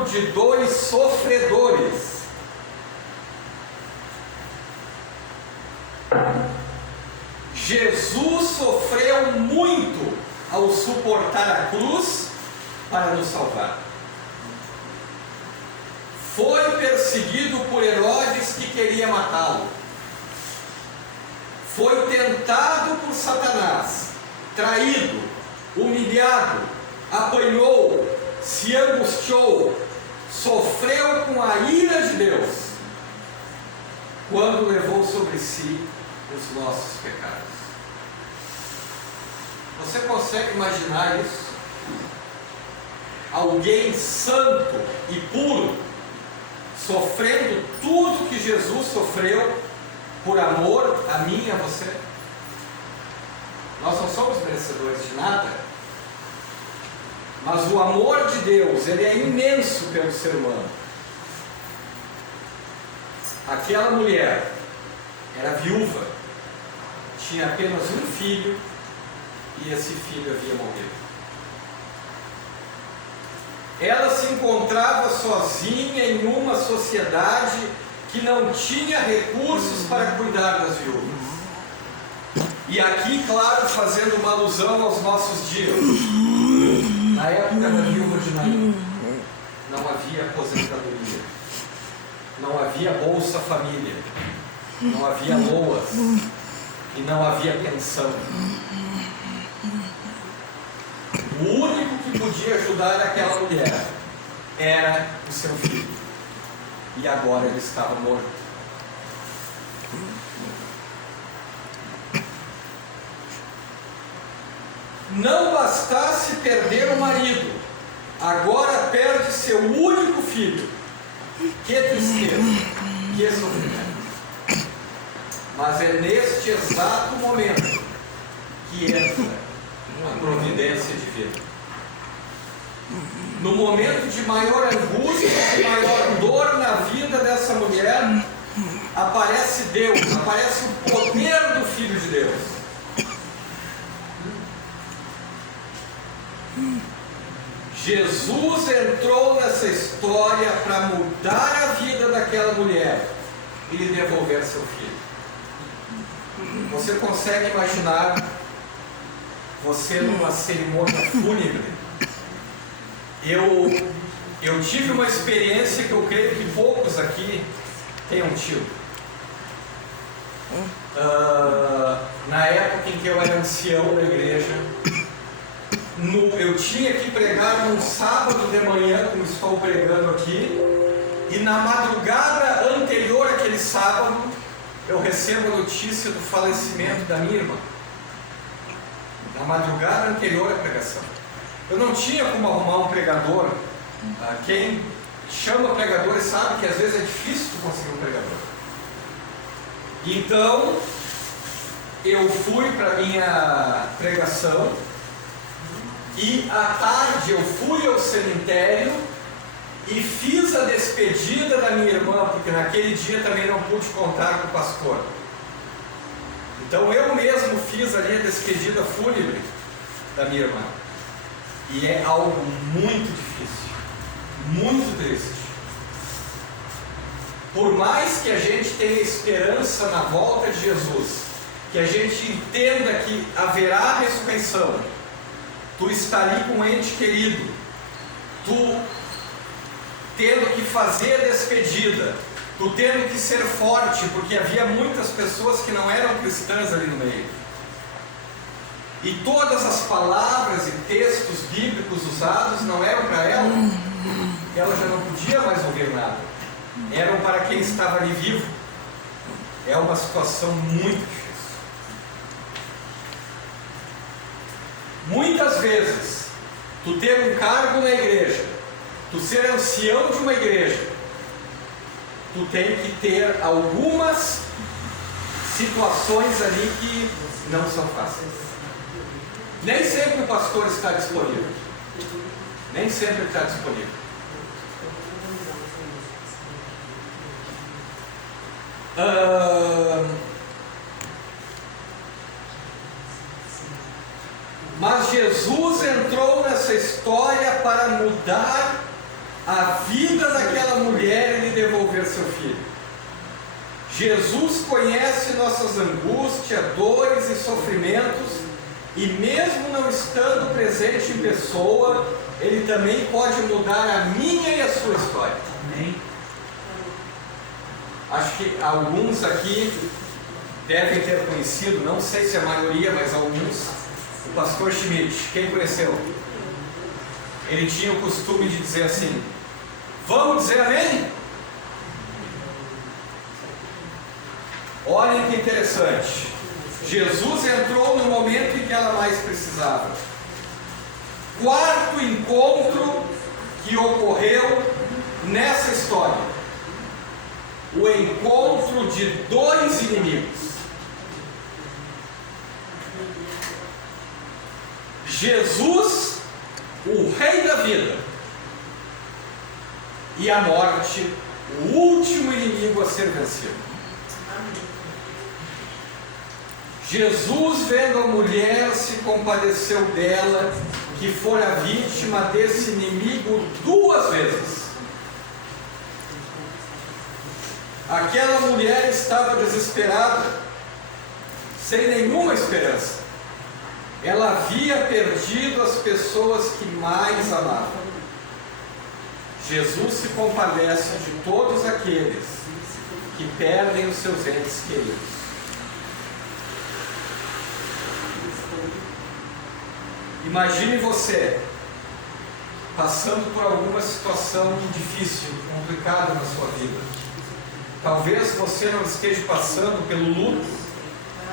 encontro de dois sofredores. Jesus sofreu muito ao suportar a cruz para nos salvar. Foi perseguido por Herodes, que queria matá-lo. Foi tentado por Satanás, traído, humilhado, apanhou, se angustiou, sofreu com a ira de Deus, quando levou sobre si os nossos pecados. Você consegue imaginar isso? Alguém santo e puro, sofrendo tudo que Jesus sofreu, por amor a mim e a você? Nós não somos merecedores de nada, mas o amor de Deus, ele é imenso pelo ser humano. Aquela mulher era viúva, tinha apenas um filho, e esse filho havia morrido. Ela se encontrava sozinha em uma sociedade que não tinha recursos para cuidar das viúvas. E aqui, claro, fazendo uma alusão aos nossos dias. Na época da viúva de Naim, não havia aposentadoria, não havia Bolsa Família, não havia loas e não havia pensão. O único que podia ajudar aquela mulher era o seu filho. E agora ele estava morto. Não bastasse perder o marido, agora perde seu único filho. Que tristeza, que sofrimento. Mas é neste exato momento que entra a providência divina. No momento de maior angústia, de maior dor na vida dessa mulher, aparece Deus, aparece o poder do Filho de Deus. Jesus entrou nessa história para mudar a vida daquela mulher e lhe devolver seu filho. Você consegue imaginar você numa cerimônia fúnebre? Eu tive uma experiência que eu creio que poucos aqui tenham tido. Na época em que eu era ancião da igreja, eu tinha que pregar num sábado de manhã, como estou pregando aqui, e na madrugada anterior àquele sábado, eu recebo a notícia do falecimento da minha irmã. Na madrugada anterior à pregação. Eu não tinha como arrumar um pregador. Quem chama pregadores sabe que às vezes é difícil tu conseguir um pregador. Então, eu fui para a minha pregação e à tarde eu fui ao cemitério e fiz a despedida da minha irmã, porque naquele dia também não pude contar com o pastor. Então eu mesmo fiz ali a despedida fúnebre da minha irmã. E é algo muito difícil, muito triste. Por mais que a gente tenha esperança na volta de Jesus, que a gente entenda que haverá ressurreição, tu está ali com um ente querido, tu tendo que fazer a despedida, tu tendo que ser forte, porque havia muitas pessoas que não eram cristãs ali no meio. E todas as palavras e textos bíblicos usados não eram para ela. Ela já não podia mais ouvir nada. Eram para quem estava ali vivo. É uma situação muito difícil. Muitas vezes, tu ter um cargo na igreja, tu ser ancião de uma igreja, tu tem que ter algumas situações ali que não são fáceis. Nem sempre o pastor está disponível. Nem sempre está disponível. Mas Jesus entrou nessa história para mudar a vida daquela mulher e lhe devolver seu filho. Jesus conhece nossas angústias, dores e sofrimentos, e mesmo não estando presente em pessoa, Ele também pode mudar a minha e a sua história. Amém. Acho que alguns aqui devem ter conhecido, não sei se a maioria, mas alguns, o pastor Schmidt. Quem conheceu? Ele tinha o costume de dizer assim: vamos dizer amém? Olhem que interessante. Jesus entrou no momento em que ela mais precisava. Quarto encontro que ocorreu nessa história: o encontro de dois inimigos. Jesus, o Rei da vida, e a morte, o último inimigo a ser vencido. Jesus, vendo a mulher, se compadeceu dela, que fora vítima desse inimigo 2 vezes. Aquela mulher estava desesperada, sem nenhuma esperança. Ela havia perdido as pessoas que mais amava. Jesus se compadece de todos aqueles que perdem os seus entes queridos. Imagine você passando por alguma situação difícil, complicada na sua vida. Talvez você não esteja passando pelo luto,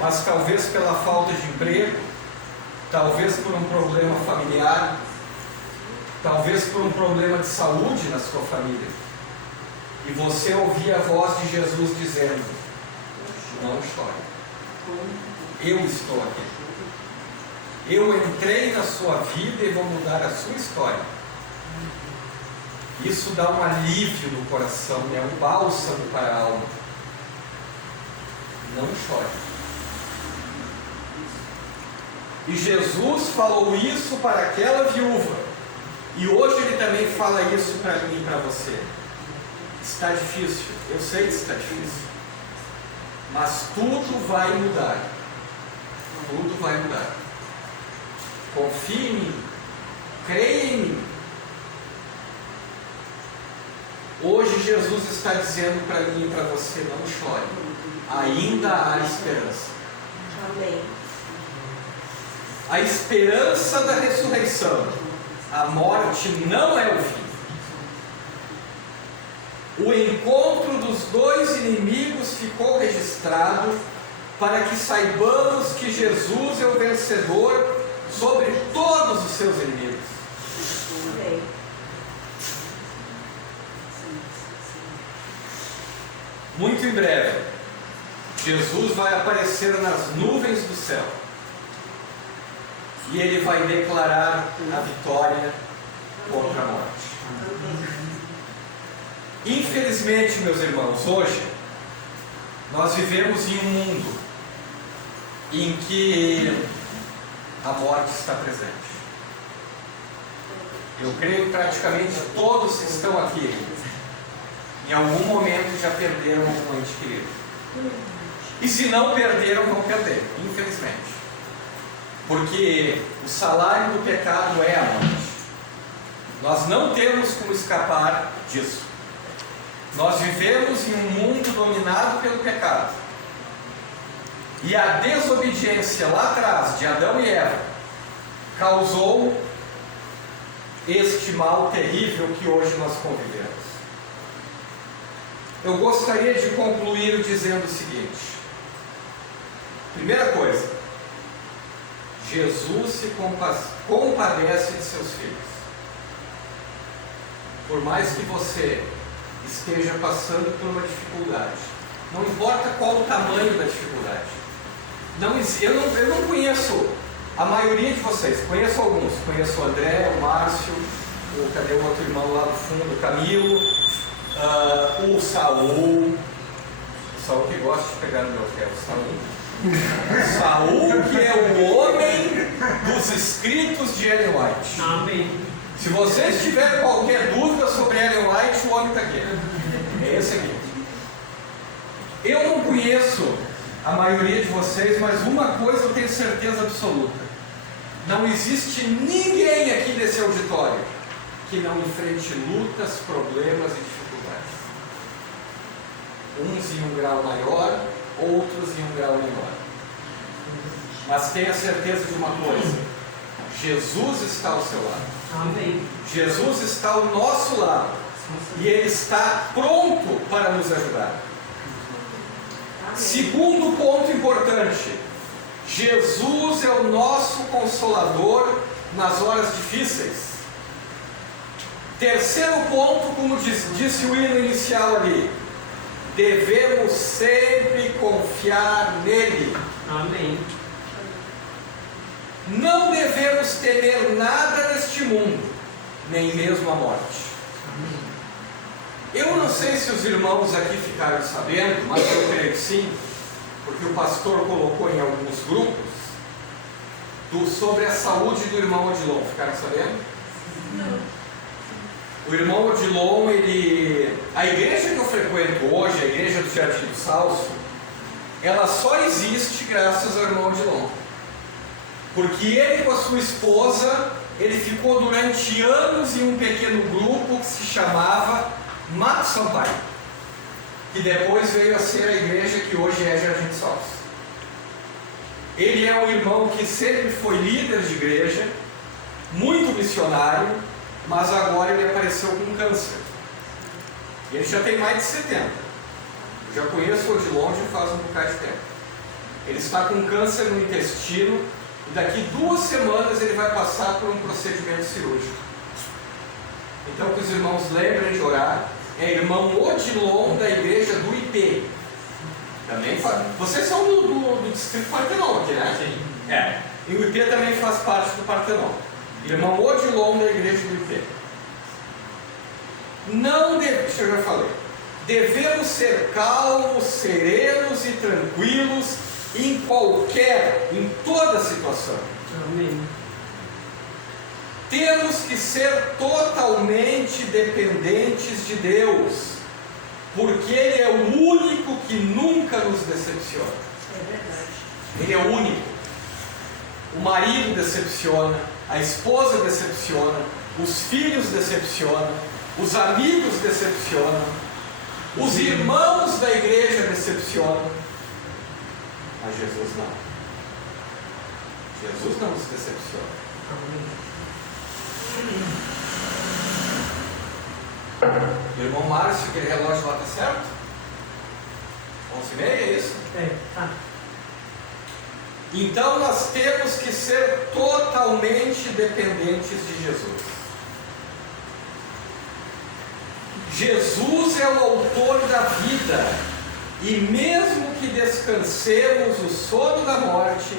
mas talvez pela falta de emprego, talvez por um problema familiar, talvez por um problema de saúde na sua família. E você ouvir a voz de Jesus dizendo: não chore, eu estou aqui. Eu entrei na sua vida e vou mudar a sua história. Isso dá um alívio no coração, é um bálsamo para a alma. Não chore. E Jesus falou isso para aquela viúva. E hoje Ele também fala isso para mim e para você. Está difícil, eu sei que está difícil. Mas tudo vai mudar. Tudo vai mudar. Confie em mim, creia em mim. Hoje Jesus está dizendo para mim e para você: não chore, ainda há esperança. Amém. A esperança da ressurreição. A morte não é o fim. O encontro dos dois inimigos ficou registrado para que saibamos que Jesus é o vencedor sobre todos os seus inimigos. Amém. Muito em breve, Jesus vai aparecer nas nuvens do céu e Ele vai declarar a vitória contra a morte. Infelizmente, meus irmãos, hoje nós vivemos em um mundo em que a morte está presente. Eu creio que praticamente todos que estão aqui, em algum momento já perderam um ente querido. E se não perderam, vão perder, infelizmente. Porque o salário do pecado é a morte. Nós não temos como escapar disso. Nós vivemos em um mundo dominado pelo pecado. E a desobediência lá atrás de Adão e Eva causou este mal terrível que hoje nós convivemos. Eu gostaria de concluir dizendo o seguinte: primeira coisa, Jesus se compadece de seus filhos. Por mais que você esteja passando por uma dificuldade, não importa qual o tamanho da dificuldade. Eu não conheço a maioria de vocês, conheço alguns, conheço o André, o Márcio, cadê o outro irmão lá do fundo, o Camilo, o Saul que gosta de pegar no meu pé, o Saul, que é o homem dos escritos de Ellen White. Amém. Se vocês tiverem qualquer dúvida sobre a maioria de vocês, mas uma coisa eu tenho certeza absoluta: não existe ninguém aqui nesse auditório que não enfrente lutas, problemas e dificuldades. Uns em um grau maior, outros em um grau menor. Mas tenha certeza de uma coisa: Jesus está ao seu lado. Amém. Jesus está ao nosso lado. E Ele está pronto para nos ajudar. Amém. Segundo ponto importante: Jesus é o nosso consolador nas horas difíceis. Terceiro ponto, como disse o hino inicial ali: devemos sempre confiar nele. Amém. Não devemos temer nada neste mundo, nem mesmo a morte. Amém. Eu não sei se os irmãos aqui ficaram sabendo, mas eu creio que sim, porque o pastor colocou em alguns grupos sobre a saúde do irmão Odilon. Ficaram sabendo? Não. O irmão Odilon, a igreja que eu frequento hoje, a igreja do Jardim do Salso, ela só existe graças ao irmão Odilon. Porque ele com a sua esposa, ele ficou durante anos em um pequeno grupo que se chamava Mato Sampaio, que depois veio a ser a igreja que hoje é Jardim do Salso. Ele é um irmão que sempre foi líder de igreja, muito missionário, mas agora ele apareceu com câncer. Ele já tem mais de 70. Eu já conheço o de longe faz um bocado de tempo. Ele está com câncer no intestino e daqui 2 semanas ele vai passar por um procedimento cirúrgico. Então que os irmãos lembrem de orar. É irmão Odilon da igreja do IP. Também faz. Vocês são do distrito Partenon aqui, né? Sim. É. E o IP também faz parte do Partenon. Irmão Odilon da igreja do IP. Isso eu já falei. Devemos ser calmos, serenos e tranquilos em toda situação. Amém. Temos que ser totalmente dependentes de Deus, porque Ele é o único que nunca nos decepciona. É verdade. Ele é o único. O marido decepciona, a esposa decepciona, os filhos decepcionam, os amigos decepcionam, os irmãos da igreja decepcionam, mas Jesus não. Jesus não nos decepciona. Amém. O irmão Márcio, aquele relógio lá está certo? 11h30, é isso? É, tá. Então nós temos que ser totalmente dependentes de Jesus. Jesus é o autor da vida, e mesmo que descansemos o sono da morte,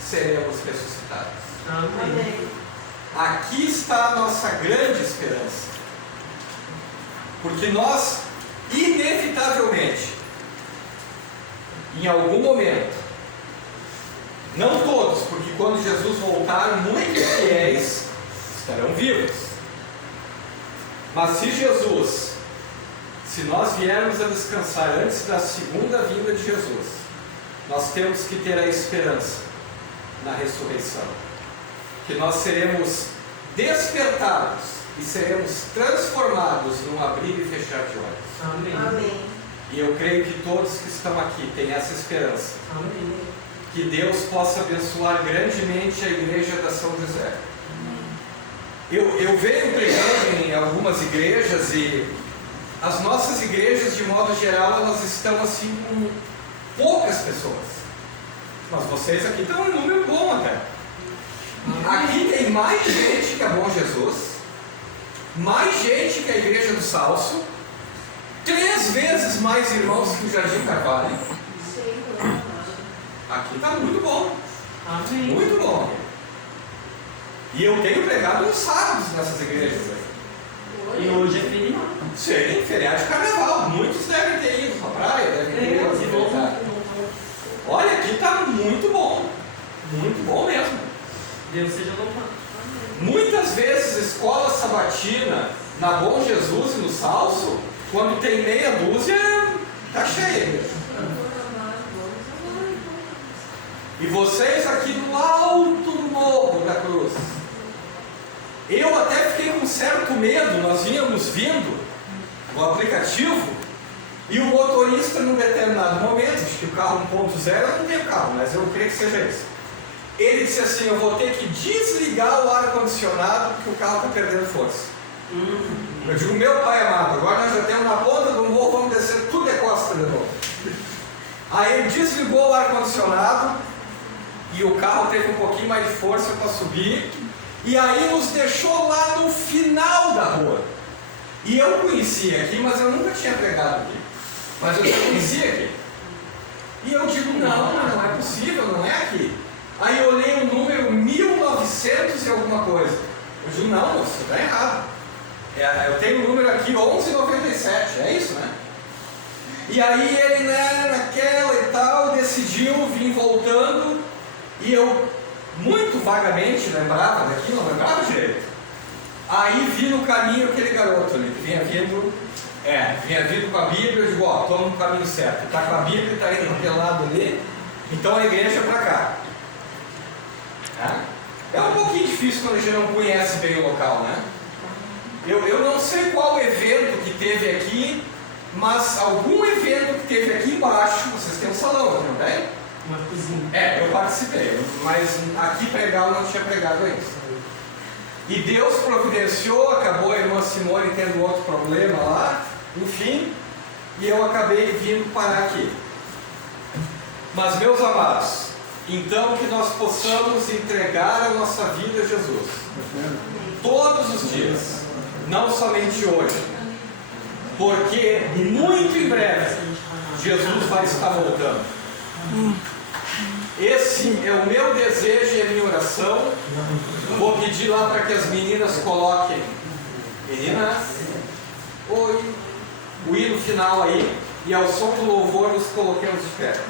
seremos ressuscitados. Amém. Amém. Aqui está a nossa grande esperança, porque nós, inevitavelmente, em algum momento, não todos, porque quando Jesus voltar, muitos fiéis estarão vivos. Mas se nós viermos a descansar antes da segunda vinda de Jesus, nós temos que ter a esperança na ressurreição, que nós seremos despertados e seremos transformados num abrir e fechar de olhos. Amém. Amém. E eu creio que todos que estão aqui têm essa esperança. Amém. Que Deus possa abençoar grandemente a igreja da São José. Eu venho pregando em algumas igrejas, e as nossas igrejas, de modo geral, elas estão assim com poucas pessoas. Mas vocês aqui estão em número bom até. Aqui tem mais gente que é Bom Jesus, mais gente que a igreja do Salso, 3 vezes mais irmãos que o Jardim Carvalho. Senhor. Aqui está muito bom. Amém. Muito bom. E eu tenho pregado nos sábados nessas igrejas aí. E hoje é feriado. Sim, feriado de carnaval. Muitos devem ter ido para a praia, devem ter ido Se voltar. aproveitar. Olha, aqui está muito bom. Muito bom mesmo. Deus seja louvado. Muitas vezes escola sabatina na Bom Jesus e no Salso, quando tem meia dúzia, está cheia. E vocês aqui no alto do morro da cruz. Eu até fiquei com certo medo, nós vínhamos vindo no aplicativo e o motorista, num determinado momento, acho que o carro 1.0, eu não tenho carro, mas eu creio que seja esse. Ele disse assim: eu vou ter que desligar o ar-condicionado porque o carro está perdendo força. Eu digo: meu pai amado, agora nós já temos na ponta do morro, vamos descer tudo de costa de novo. Aí ele desligou o ar-condicionado e o carro teve um pouquinho mais de força para subir. E aí nos deixou lá no final da rua. E eu conhecia aqui, mas eu nunca tinha pregado aqui. Mas eu já conhecia aqui. E eu digo: não é possível, não é aqui. Aí eu olhei o número 1900 e alguma coisa. Eu digo: não, moço, está errado. Eu tenho o número aqui 1197, é isso, né? E aí ele, naquela e tal, decidiu vir voltando. E eu, muito vagamente, lembrava daqui, não lembrava direito. Aí vi no caminho aquele garoto ali, que vinha vindo com a Bíblia. Eu digo: ó, estou no caminho certo. Está com a Bíblia, está indo naquele lado ali. Então a igreja é para cá. É um pouquinho difícil quando a gente não conhece bem o local, né? Eu não sei qual evento que teve aqui, mas algum evento que teve aqui embaixo, vocês têm um salão, não tem? Uma cozinha. Eu participei, mas aqui pregar eu não tinha pregado ainda. E Deus providenciou, acabou a irmã Simone tendo outro problema lá, enfim, e eu acabei vindo parar aqui. Mas, meus amados, então que nós possamos entregar a nossa vida a Jesus, todos os dias, não somente hoje, porque muito em breve Jesus vai estar voltando. Esse é o meu desejo e a minha oração. Vou pedir lá para que as meninas coloquem, meninas, oi, o hino final aí, e ao som do louvor nos coloquemos de pé.